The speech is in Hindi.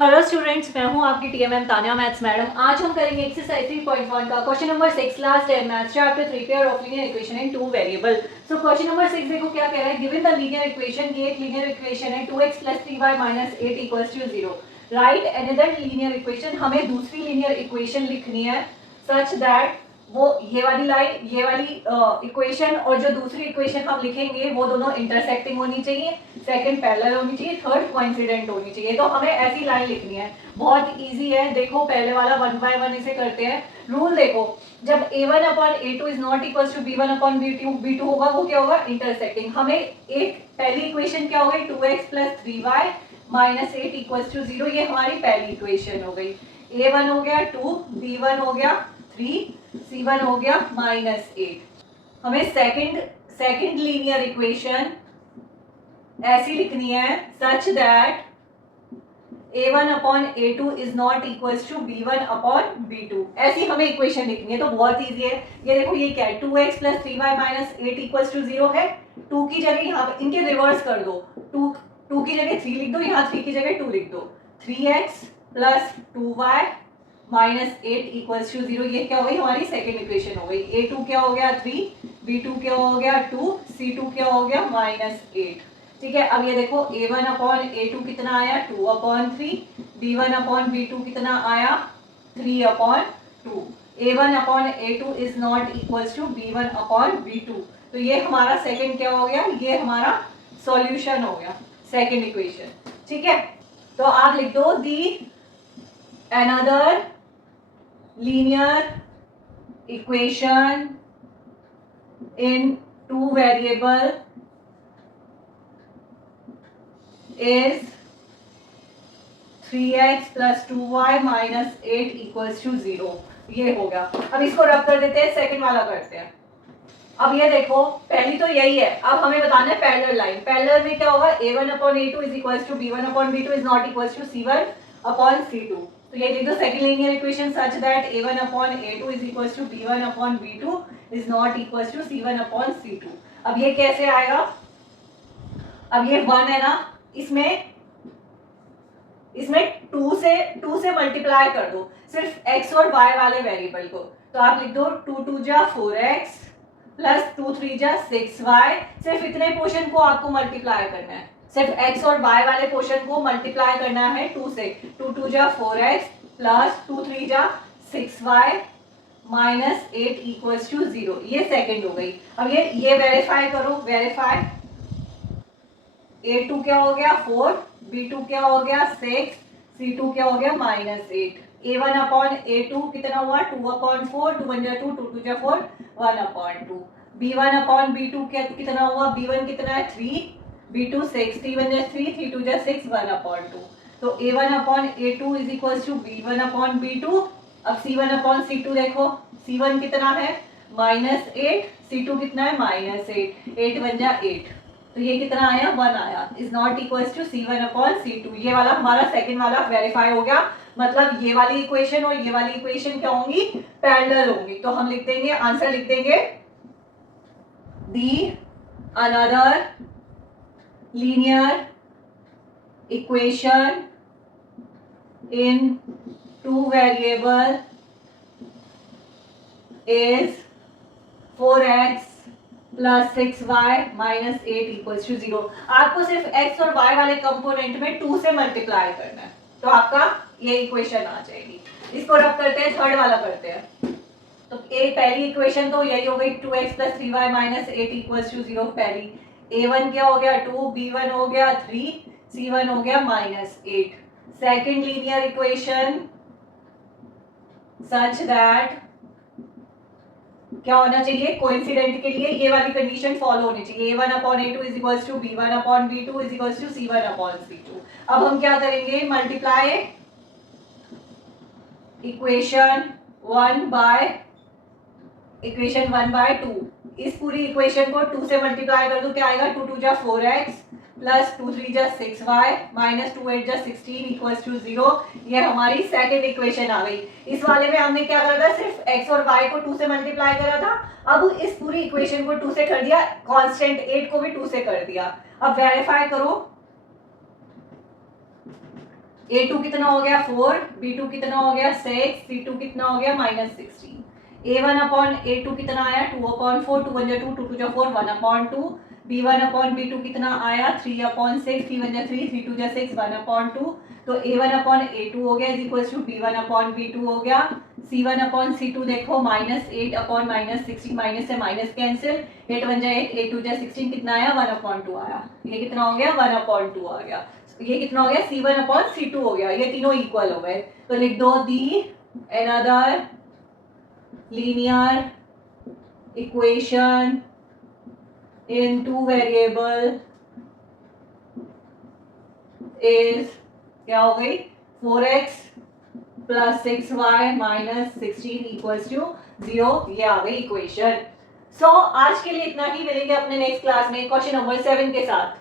हेलो स्टूडेंट्स, मैं हूं आपकी टीएमएम तान्या मैथ्स मैडम। आज हम करेंगे एक्सरसाइज 3.1 का question number 6 last time maths chapter 3 pair of linear equation in two variable. So question number 6 देखो क्या कह रहा है। गिवन द लीनियर इक्वेशन, ये एक लीनियर इक्वेशन है 2x + 3y - 8 = 0। Right another linear equation, हमें दूसरी लीनियर इक्वेशन लिखनी है सच दैट वो ये वाली लाइन, ये वाली इक्वेशन और जो दूसरी इक्वेशन हम लिखेंगे वो दोनों इंटरसेक्टिंग होनी चाहिए, सेकंड पैरेलल होनी चाहिए, थर्ड कोइंसिडेंट होनी चाहिए। तो हमें ऐसी लाइन लिखनी है। बहुत इजी है। देखो पहले वाला 1 बाय 1 इसे करते हैं। रूल देखो, जब a1/a2 is not equal to b1/b2 होगा, वो क्या होगा, इंटरसेक्टिंग। हमें एक पहली इक्वेशन क्या हो गई, 2x + 3y - 8 = 0। ये हमारी पहली इक्वेशन हो गई। a1 हो गया 2, b1 हो गया 3, c1 हो गया -8। हमें सेकंड लीनियर इक्वेशन ऐसी लिखनी है such that a1/a2 is not equal to b1/b2। ऐसी हमें इक्वेशन लिखनी है। तो बहुत इजी है। ये देखो, ये क्या है, 2x + 3y - 8 = 0 है। 2 की जगह यहाँ पे इनके रिवर्स कर दो। 2 की जगह 3 लिख दो, यहाँ 3 की जगह 2 लिख दो। 3x + 2y - 8 = 0। ये क्या हो गई, हमारी सेकेंड इक्वेशन हो गई। a2 क्या हो गया 3, b2 क्या हो गया 2, c2 क्या हो गया -8। ठीक है। अब ये देखो, a1/a2 कितना आया 2/3, b1/b2 कितना आया 3/2। a1/a2 is not equal to b1/b2। तो ये हमारा सेकंड क्या हो गया, ये हमारा सॉल्यूशन हो गया, सेकंड इक्वेशन। ठीक है। तो आप लिख दो the another linear equation in two variable is 3x + 2y - 8 = 0। ये हो गया। अब इसको रब कर देते हैं, सेकंड वाला करते हैं। अब ये देखो, पहली तो यही है। अब हमें बताना है पैरेलल लाइन। पैरेलल में क्या होगा, a1/a2 = b1/b2 is not equal to c1/c2। तो ये लिख दो second linear equation such that a1/a2 = b1/b2 is not equal to c1/c2। अब ये कैसे आएगा, अब ये 1 है ना, इसमें 2 से मल्टीप्लाई कर दो सिर्फ x और y वाले वेरिएबल को। तो आप लिख दो 2 × 2 = 4x + 2 × 3 = 6y। सिर्फ इतने पोर्शन को आपको मल्टीप्लाई करना है, सिर्फ x और y वाले पोर्शन को मल्टीप्लाई करना है 2 से। 2 × 2 = 4x + 2 × 3 = 6y - 8 = 0। ये सेकंड हो गई। अब ये वेरीफाई करो, वेरीफाई। a2 क्या हो गया 4, b2 क्या हो गया 6, c2 क्या हो गया -8। a1/a2 कितना हुआ 2/4, 2 × 2, 2 × 4, 1/2। b1/b2 कितना हुआ, b1 कितना है 3, b2 6, 3 × 3, 3 × 6, 1/2। तो a1/a2 = b1/b2। अब c1/c2 देखो, c1 कितना है -8, c2 कितना है -8, 8 × 8। तो ये कितना आया 1 आया, is not equal to c1/c2। ये वाला हमारा सेकंड वाला वेरीफाई हो गया। मतलब ये वाली इक्वेशन और ये वाली इक्वेशन क्या होंगी, पैरेलल होंगी। तो हम लिख देंगे, आंसर लिख देंगे the another linear equation in two variable is 4x + 6y - 8 = 0। आपको सिर्फ x और y वाले कंपोनेंट में 2 से मल्टीप्लाई करना है, तो आपका ये इक्वेशन आ जाएगी। इसको रब करते हैं, थर्ड वाला करते हैं। तो पहली इक्वेशन तो यही हो गई 2x + 3y - 8 = 0। पहली a1 क्या हो गया 2, b1 हो गया 3, c1 हो गया -8। Second linear equation such that क्या होना चाहिए, कोइंसिडेंट के लिए ये वाली कंडीशन फॉलो होनी चाहिए। a1/a2 = b1/b2 = c1/c2। अब हम क्या करेंगे, मल्टीप्लाई इक्वेशन 1/2। इस पूरी इक्वेशन को 2 से मल्टीप्लाई कर दो, क्या आएगा 2 × 2 = 4x + 2 × 3 = 6y - 2 × 8 = 16 = 0। ये हमारी सेकंड इक्वेशन आ गई। इस वाले में हमने क्या करा था, सिर्फ x और y को 2 से मल्टीप्लाई करा था। अब इस पूरी इक्वेशन को 2 से कर दिया, कांस्टेंट 8 को भी 2 से कर दिया। अब वेरीफाई करो, A2 कितना हो गया 4, B2 कितना हो गया 6, C2 कितना हो गया -16। A1 अपॉन A2 कितना आया 2/4, 2 1 2, 2 2 4, 1/2। B1 अपॉन B2 कितना आया 3/6, 3 1 3, 3 2 6, 1/2। तो A1 अपॉन A2 हो गया is equals to B1 upon B2 हो गया। C1 अपॉन C2 देखो -8 अपॉन -16, माइनस से माइनस कैंसिल, 8 1 8, 8 2 16 कितना आया 1/2 आया। ये कितना हो गया 1/2 आ गया। ये कितना हो गया C1 अपॉन C2 हो गया, ये तीनों इक्वल हो गए। तो लिख दो दी another linear equation in two variable is क्या हो गई 4x plus 6y minus 16 equals to 0। ये आ गई इक्वेशन। सो आज के लिए इतना ही, मिलेंगे अपने नेक्स्ट क्लास में क्वेश्चन नंबर 7 के साथ।